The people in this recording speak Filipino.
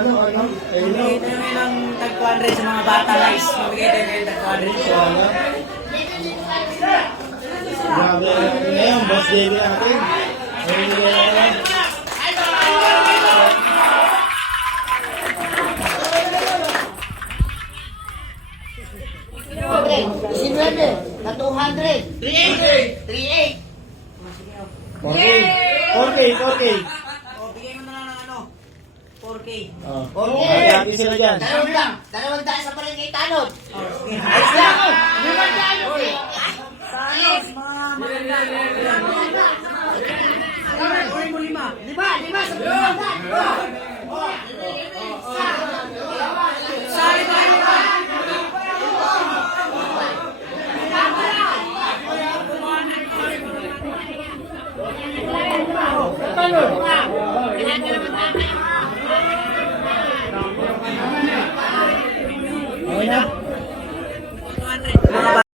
ano? Bigay tayo ngayon ng tag 200 sa mga bata guys. Bigay tayo ngayon tag 200. Grabe, ngayon, boss JB natin. Sinuwede, na 200. 380. 4K. O, bigay mo na lang ng ano, 4K. Happy sila dyan. Dalawang daan sa barangay Tanod. O, sige. Ayos lang ako. 500 eh. Sanos, mga maganda. Uy mo 5. Lima sa barangay. Sali tayo ba? Okay na?